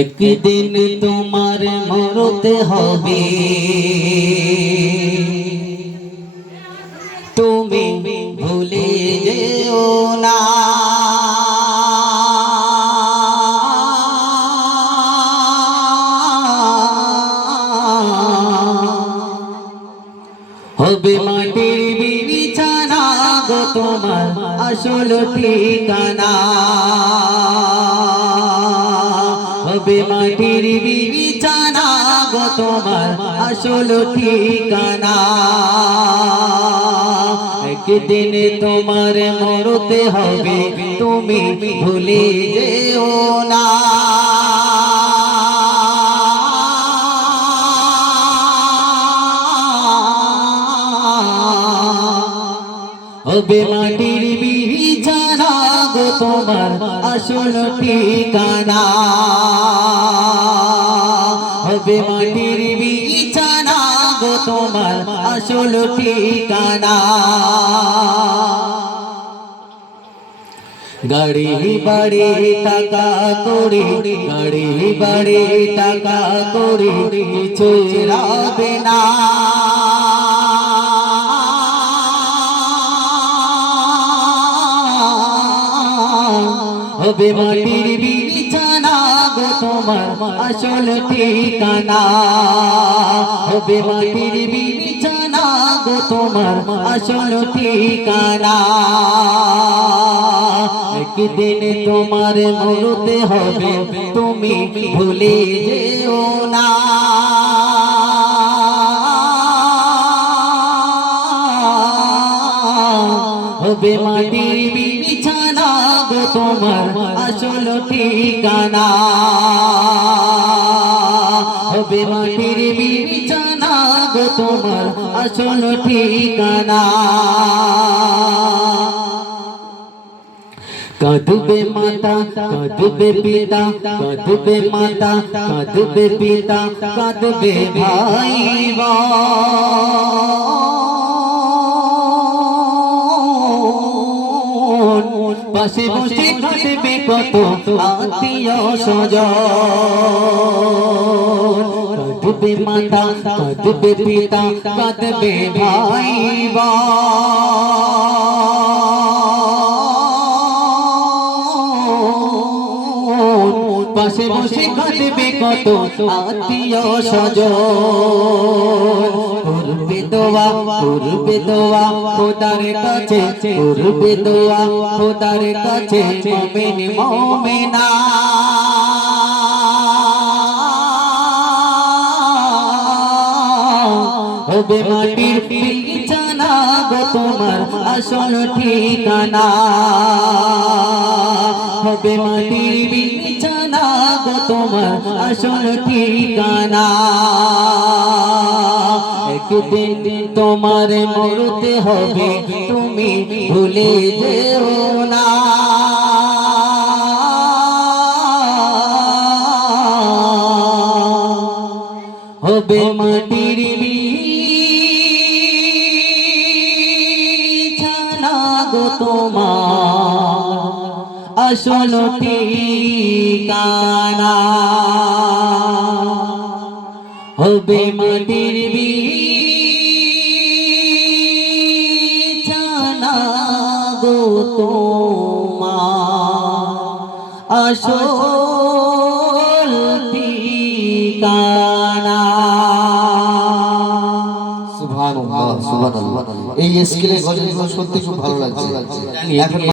একদিন তোমার মরতে হবে। তুমি ভুলে যেও না। হবে মাটির বিছানা গো তোমার আসল ঠিকানা। হবে মাটির বিছানা গো তোমার আসল ঠিকানা। একদিন তোমার মরতে হবে, তুমি ভুলে যেও না। হবে গো তোমার আসল ঠিকানা। হবে মাটির বিছানা গো তোমার আসল ঠিকানা। গাড়ি বাড়ি টাকা করি, গাড়ি বাড়ি টাকা করি, কিছু রাবে না। হবে মাটির বিছানা গো তোমার আসল ঠিকানা। হবে মাটির বিছানা গো তোমার আসল ঠিকানা। একদিন তোমার মরতে হবে, তুমি ভুলে যেও না। হবে মাটির গো তোমার আসল ঠিকানা হবে মাটির বিছানা গো তোমার আসল ঠিকানা কাঁদবে মাতা কাঁদবে পিতা কাঁদবে মাতা কাঁদবে পিতা কাঁদবে ভাই পাশে বসে কাঁদবে কত আত্মীয় স্বজন কাঁদবে মাতা কাঁদবে পিতা কাঁদবে ভাই বোন। বসে কাঁদবে কত আত্মীয় স্বজন? করবে দোয়া করবে দোয়া খোদার কাছে করবে দোয়া খোদার কাছে মমিন মমিনা। হবে মাটির বিছানা গো তোমার আসল ঠিকানা। হবে মাটির বিছানা তোমার আসল ঠিকানা। একদিন তোমার মরতে হবে, তুমি ভুলে যেও না। হবে মাটির বিছানা গো তোমার। আসল ঠিকানা। হবে মাটির বিছানা গো তোমার। আসল ঠিকানা। সুবহানাল্লাহ সুবহানাল্লাহ। এই স্কেলে গজলগুলো সত্যি খুব ভালো লাগছে। এখন